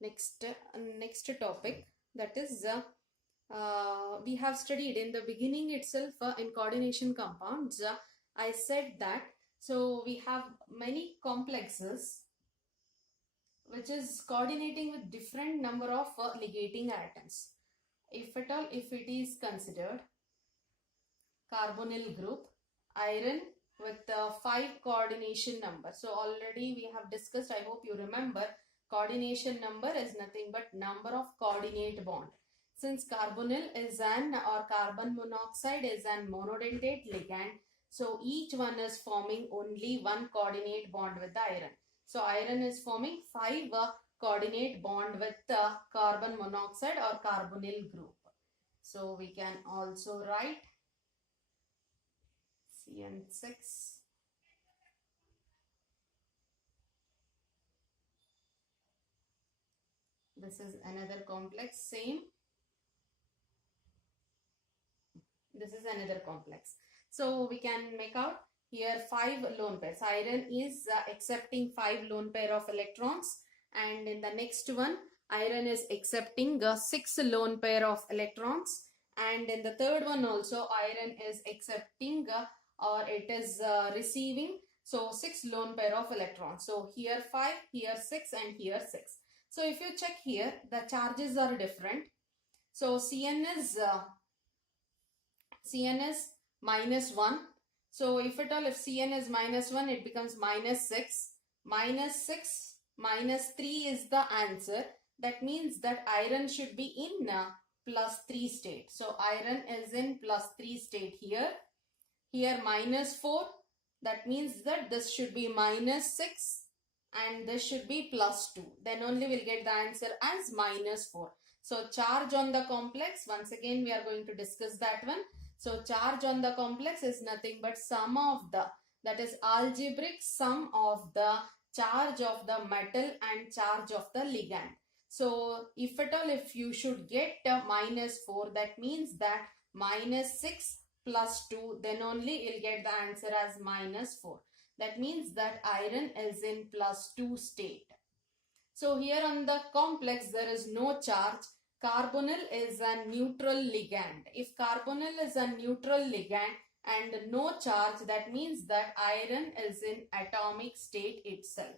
Next topic, that is we have studied in the beginning itself in coordination compounds. I said that so we have many complexes which is coordinating with different number of ligating atoms. If at all, if it is considered carbonyl group, iron with 5 coordination number. So already we have discussed, I hope you remember, coordination number is nothing but number of coordinate bond. Since carbonyl is an or carbon monoxide is an monodentate ligand, so each one is forming only one coordinate bond with the iron. So iron is forming 5 coordinate bond with the carbon monoxide or carbonyl group. So we can also write CN6. This is another complex, same. This is another complex. So we can make out here 5 lone pairs. Iron is accepting 5 lone pair of electrons, and in the next one iron is accepting 6 lone pair of electrons, and in the third one also iron is accepting or it is receiving 6 lone pair of electrons. So here 5, here 6 and here 6. So if you check here, the charges are different. So Cn is minus 1. So if at all, if Cn is minus 1, it becomes minus 6. Minus 6 minus 3 is the answer. That means that iron should be in plus 3 state. So iron is in plus 3 state here. Here minus 4. That means that this should be minus 6 and this should be plus 2. Then only we'll get the answer as minus 4. So charge on the complex, once again we are going to discuss that one. So charge on the complex is nothing but sum of the, that is algebraic sum of the charge of the metal and charge of the ligand. So if at all, if you should get minus 4, that means that minus 6 plus 2, then only you'll get the answer as minus 4. That means that iron is in plus 2 state. So here on the complex there is no charge. Carbonyl is a neutral ligand. If carbonyl is a neutral ligand and no charge, that means that iron is in atomic state itself.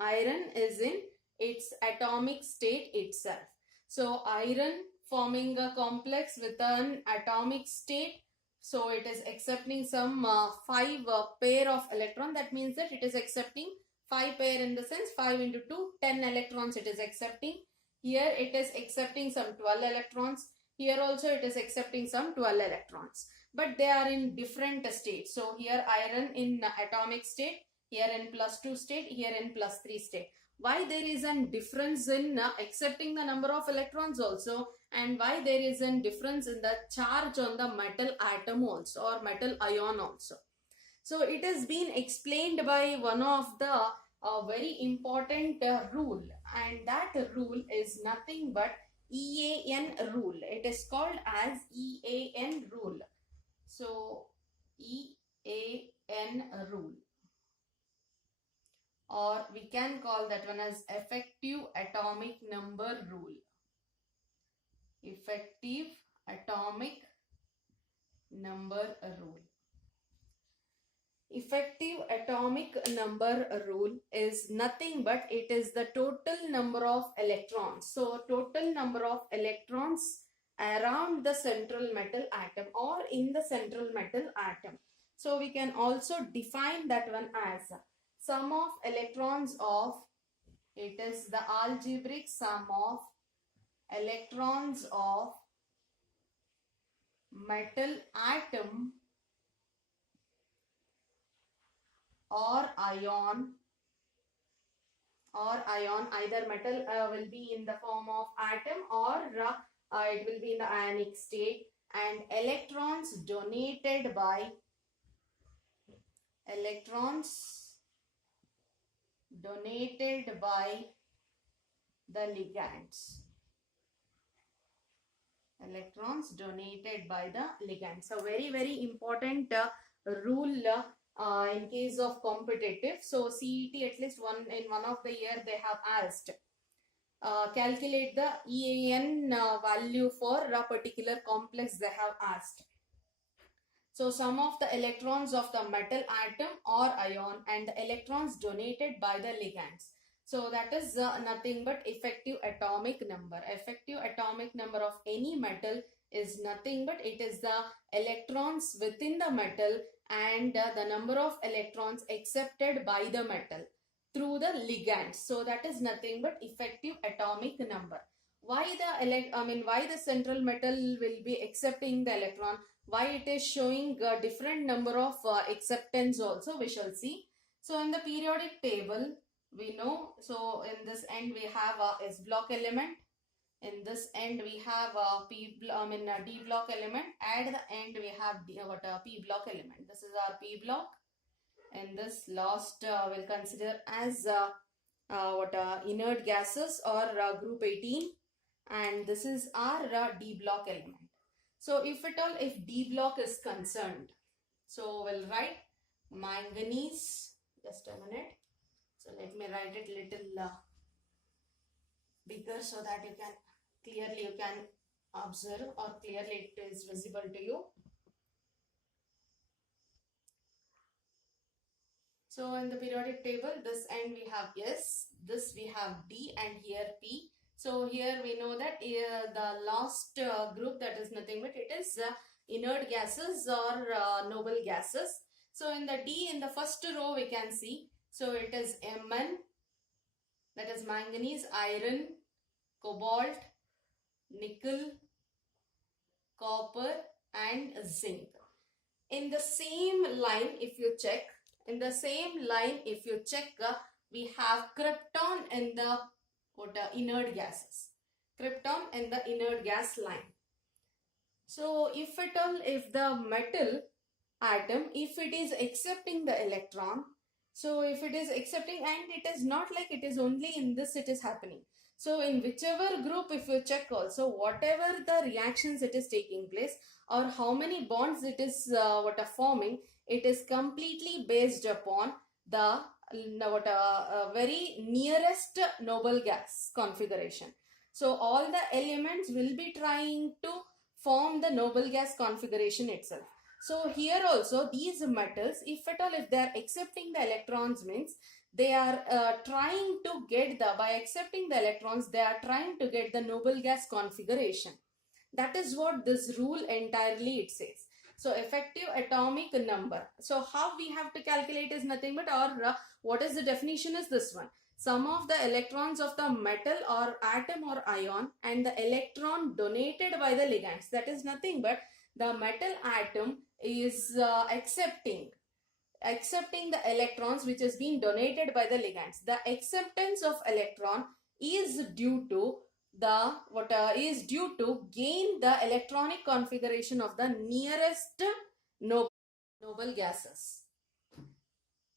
Iron is in its atomic state itself. So iron forming a complex with an atomic state. So it is accepting some 5 pair of electron. That means that it is accepting 5 pair in the sense 5 into 2, 10 electrons it is accepting. Here it is accepting some 12 electrons. Here also it is accepting some 12 electrons. But they are in different states. So here iron in atomic state, here in plus 2 state, here in plus 3 state. Why there is a difference in accepting the number of electrons also, and why there is a difference in the charge on the metal atom also or metal ion also. So it has been explained by one of the very important rule, and that rule is nothing but EAN rule. It is called as EAN rule. So EAN rule, or we can call that one as effective atomic number rule. Effective atomic number rule. Effective atomic number rule is nothing but it is the total number of electrons. So total number of electrons around the central metal atom or in the central metal atom. So we can also define that one as sum of electrons of, it is the algebraic sum of electrons of metal atom or ion, either metal will be in the form of atom or it will be in the ionic state, and electrons donated by the ligands. Electrons donated by the ligands. So very, very important rule in case of competitive. So CET, at least in one of the year they have asked calculate the EAN value for a particular complex they have asked. So sum of the electrons of the metal atom or ion and the electrons donated by the ligands. So that is nothing but effective atomic number. Effective atomic number of any metal is nothing but it is the electrons within the metal and the number of electrons accepted by the metal through the ligands. So that is nothing but effective atomic number. Why the central metal will be accepting the electron? Why it is showing a different number of acceptance also we shall see. So in the periodic table we know, so in this end we have a S block element, in this end we have a D block element, at the end we have P block element. This is our P block, and this last we'll consider as inert gases or group 18, and this is our D block element. So if at all, if D block is concerned, so we'll write manganese, just a minute. So let me write it little bigger so that you can observe or clearly it is visible to you. So in the periodic table, this end we have S, this we have D, and here P. So here we know that the last group, that is nothing but it is inert gases or noble gases. So in the D, in the first row we can see, so it is Mn, that is manganese, iron, cobalt, nickel, copper and zinc. In the same line if you check, we have krypton in the inert gases. Krypton in the inert gas line. So if at all, if the metal atom, if it is accepting the electron, so if it is accepting, and it is not like it is only in this it is happening. So in whichever group if you check also, whatever the reactions it is taking place or how many bonds it is forming, it is completely based upon the very nearest noble gas configuration. So all the elements will be trying to form the noble gas configuration itself. So here also these metals, if at all if they are accepting the electrons, means they are trying to get by accepting the electrons, they are trying to get the noble gas configuration. That is what this rule entirely it says. So effective atomic number. So how we have to calculate is nothing but, or what is the definition is this one. Sum of the electrons of the metal or atom or ion and the electron donated by the ligands. That is nothing but the metal atom is accepting the electrons which has been donated by the ligands. The acceptance of electron is due to gain the electronic configuration of the nearest noble gases.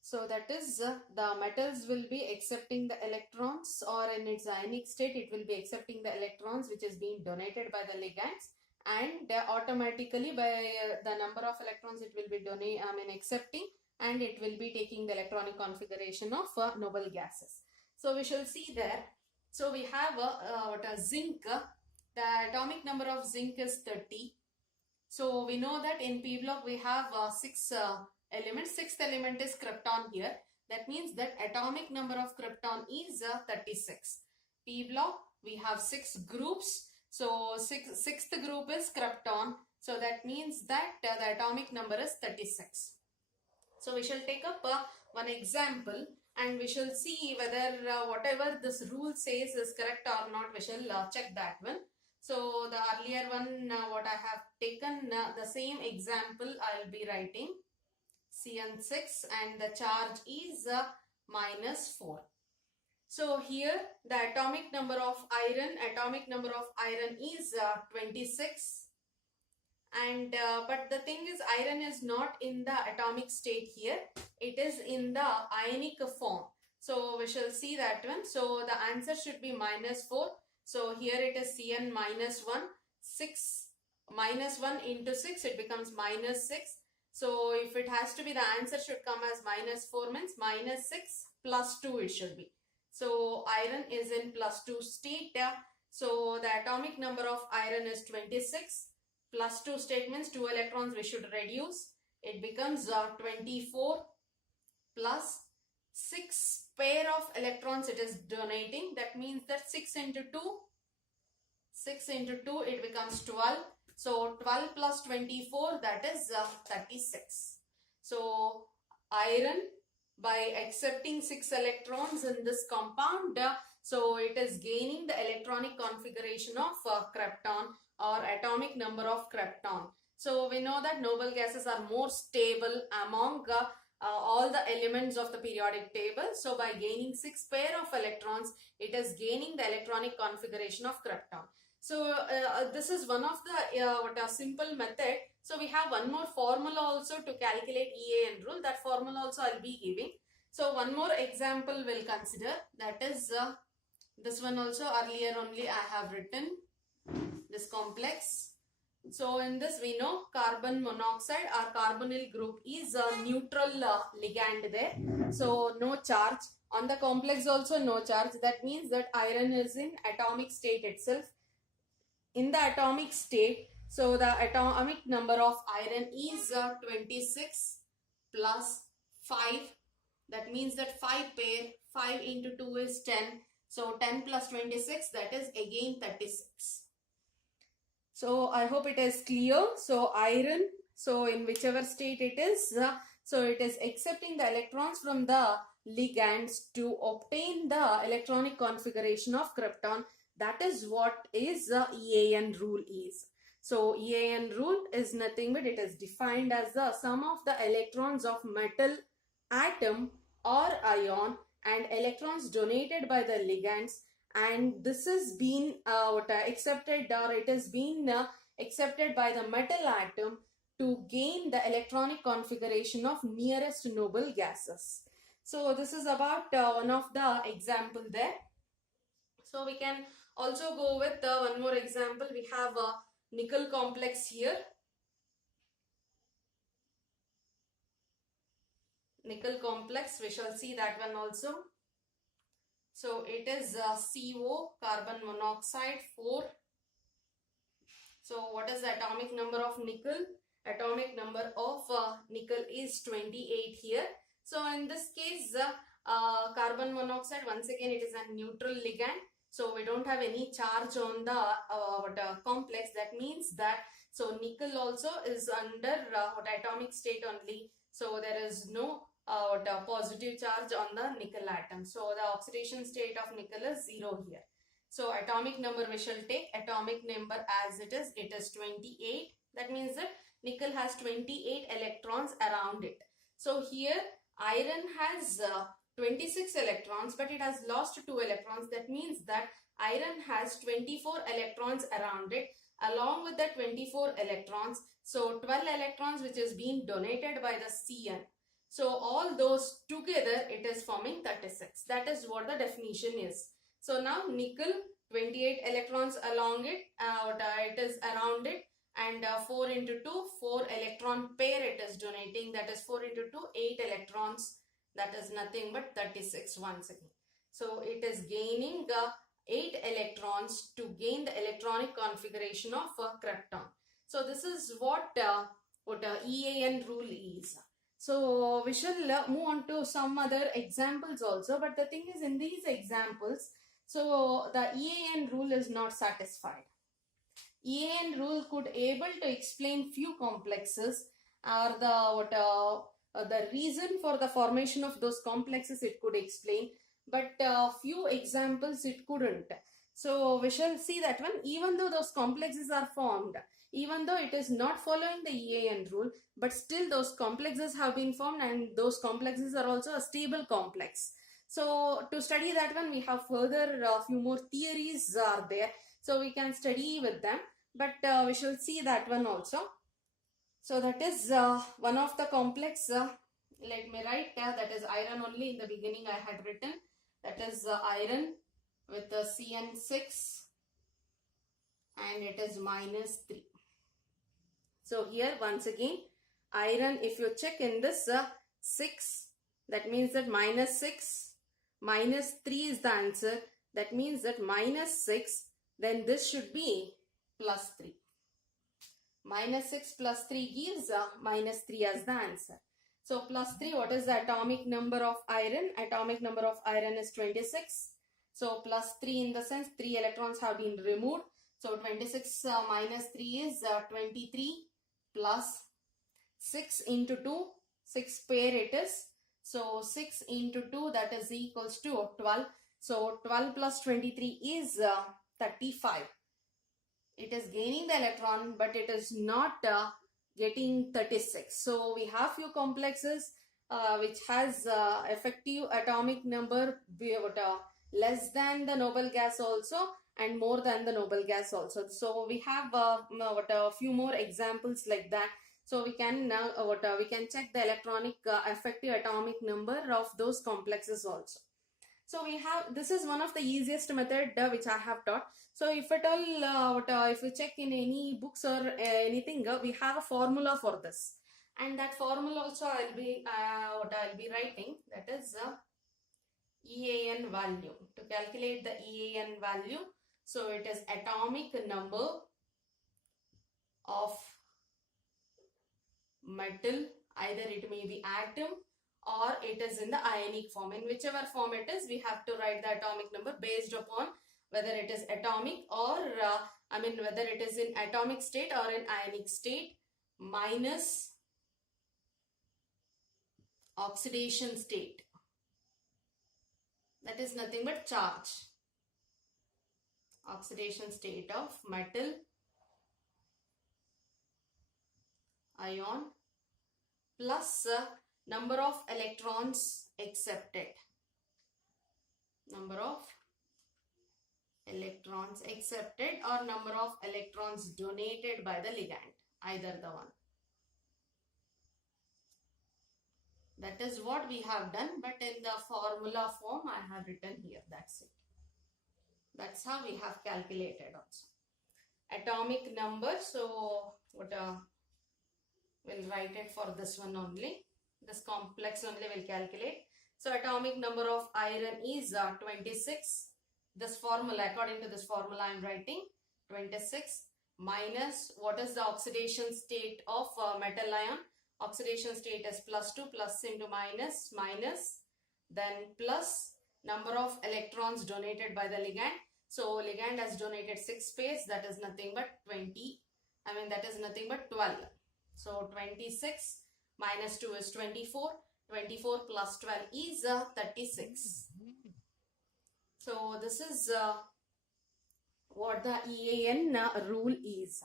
So that is the metals will be accepting the electrons, or in its ionic state it will be accepting the electrons which is being donated by the ligands, and automatically by the number of electrons it will be accepting, and it will be taking the electronic configuration of noble gases. So we shall see there. So we have a zinc. The atomic number of zinc is 30. So we know that in P block we have 6 elements. Sixth element is krypton here. That means that atomic number of krypton is 36. P block we have 6 groups. So sixth group is krypton. So that means that the atomic number is 36. So we shall take up one example and we shall see whether whatever this rule says is correct or not. We shall check that one. So the earlier one what I have taken, the same example I will be writing. Cn6 and the charge is -4. So here the atomic number of iron is 26. And but the thing is, iron is not in the atomic state here. It is in the ionic form. So we shall see that one. So the answer should be -4. So here it is Cn -1. 6 -1 into 6, it becomes -6. So if it has to be, the answer should come as -4, means -6 plus 2 it should be. So iron is in +2 state. So the atomic number of iron is 26. +2 state means 2 electrons we should reduce. It becomes 24 plus 6 pair of electrons it is donating. That means that 6 into 2 it becomes 12. So 12 plus 24, that is 36. So iron, by accepting 6 electrons in this compound, so it is gaining the electronic configuration of krypton or atomic number of krypton. So we know that noble gases are more stable among all the elements of the periodic table. So by gaining 6 pair of electrons, it is gaining the electronic configuration of krypton. So this is one of the simple method. So we have one more formula also to calculate EAN rule. That formula also I'll be giving. So one more example we'll consider. That is this one also earlier only I have written this complex. So in this we know carbon monoxide or carbonyl group is a neutral ligand there. So no charge. On the complex also no charge. That means that iron is in atomic state itself. In the atomic state, so the atomic number of iron is 26 plus 5. That means that 5 pair, 5 into 2 is 10. So 10 plus 26, that is again 36. So I hope it is clear. So iron, so in whichever state it is, so it is accepting the electrons from the ligands to obtain the electronic configuration of krypton. That is what is EAN rule is. So EAN rule is nothing but it is defined as the sum of the electrons of metal atom or ion and electrons donated by the ligands, and this is been accepted, or it has been accepted by the metal atom to gain the electronic configuration of nearest noble gases. So this is about one of the example there. So we can also go with one more example. We have a nickel complex here. Nickel complex, we shall see that one also. So it is CO, carbon monoxide 4. So what is the atomic number of nickel? Atomic number of nickel is 28 here. So in this case, carbon monoxide, once again it is a neutral ligand. So we don't have any charge on the complex. That means that so nickel also is under atomic state only. So there is no positive charge on the nickel atom. So the oxidation state of nickel is 0 here. So atomic number we shall take atomic number as it is 28. That means that nickel has 28 electrons around it. So here iron has 26 electrons, but it has lost 2 electrons. That means that iron has 24 electrons around it. Along with the 24 electrons, so 12 electrons which is being donated by the CN. So all those together it is forming 36. That is what the definition is. So now nickel, 28 electrons along it, it is around it, and 4 into 2, 4 electron pair it is donating. That is 4 into 2, 8 electrons. That is nothing but 36 once again. So it is gaining 8 electrons to gain the electronic configuration of krypton. So this is what EAN rule is. So we shall move on to some other examples also. But the thing is, in these examples, so the EAN rule is not satisfied. EAN rule could able to explain few complexes, or the reason for the formation of those complexes it could explain, but few examples it couldn't. So we shall see that one. Even though those complexes are formed, even though it is not following the EAN rule, but still those complexes have been formed, and those complexes are also a stable complex. So to study that one, we have further few more theories are there. So we can study with them, but we shall see that one also. So that is one of the complex. Let me write that is iron only. In the beginning I had written that is iron with the CN6, and it is -3. So here once again iron, if you check in this 6, that means that -6 minus 3 is the answer. That means that minus 6, then this should be plus 3. Minus 6 plus 3 gives minus 3 as the answer. So plus 3, what is the atomic number of iron? Atomic number of iron is 26. So plus 3 in the sense 3 electrons have been removed. So 26 minus 3 is 23 plus 6 into 2, 6 pair it is. So 6 into 2, that is equals to 12. So 12 plus 23 is 35. It is gaining the electron, but it is not getting 36. So we have few complexes which has effective atomic number less than the noble gas also and more than the noble gas also. So we have a few more examples like that. So we can we can check the electronic effective atomic number of those complexes also. So we have, this is one of the easiest method which I have taught. So if at all, if you check in any books or anything, we have a formula for this. And that formula also I'll be writing, that is EAN value. To calculate the EAN value, so it is atomic number of metal, either it may be atom or it is in the ionic form. In whichever form it is, we have to write the atomic number based upon whether it is atomic or whether it is in atomic state or in ionic state, minus oxidation state. That is nothing but charge. Oxidation state of metal ion plus number of electrons accepted. Number of electrons accepted or number of electrons donated by the ligand. Either the one. That is what we have done, but in the formula form I have written here. That's it. That's how we have calculated also. Atomic number, so what we'll write it for this one only. This complex only will calculate. So atomic number of iron is 26. This formula, according to this formula I am writing 26 minus what is the oxidation state of metal ion. Oxidation state is plus 2, plus into minus, minus, then plus number of electrons donated by the ligand. So ligand has donated 6 pairs, that is nothing but 20. That is nothing but 12. So 26 minus 2 is 24. 24 plus 12 is 36. So this is what the EAN rule is.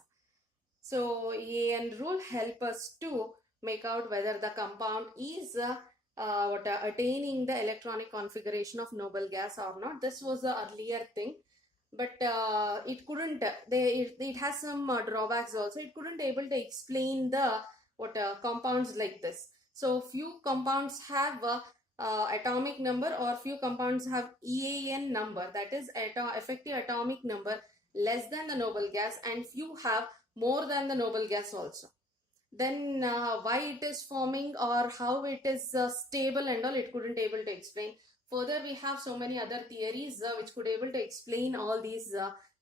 So EAN rule help us to make out whether the compound is attaining the electronic configuration of noble gas or not. This was the earlier thing, but it couldn't. It has some drawbacks also. It couldn't able to explain the compounds like this. So few compounds have atomic number, or few compounds have EAN number, that is effective atomic number less than the noble gas, and few have more than the noble gas also. Then why it is forming or how it is stable and all, it couldn't able to explain. Further, we have so many other theories which could able to explain all these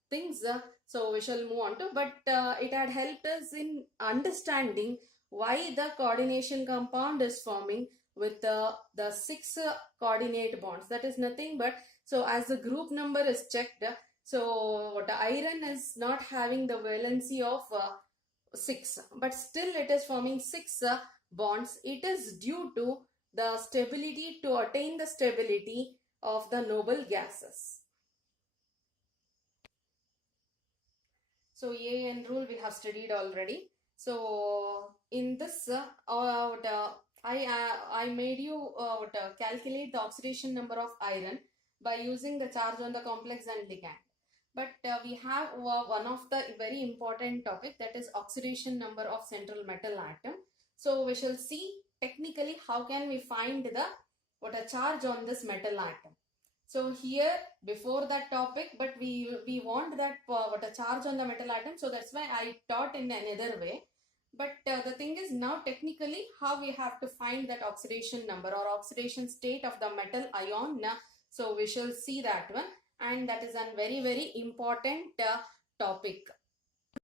things. So we shall move on to, but it had helped us in understanding why the coordination compound is forming with the 6 coordinate bonds. That is nothing but, so as the group number is checked, so what iron is not having the valency of 6, but still it is forming 6 bonds. It is due to the stability, to attain the stability of the noble gases. So EAN rule we have studied already. So in this I made you calculate the oxidation number of iron by using the charge on the complex and ligand. But we have one of the very important topic, that is oxidation number of central metal atom. So we shall see technically how can we find the charge on this metal atom. So here before that topic, but we want that charge on the metal atom. So that's why I taught in another way. But the thing is, now technically how we have to find that oxidation number or oxidation state of the metal ion. So we shall see that one, and that is a very important topic.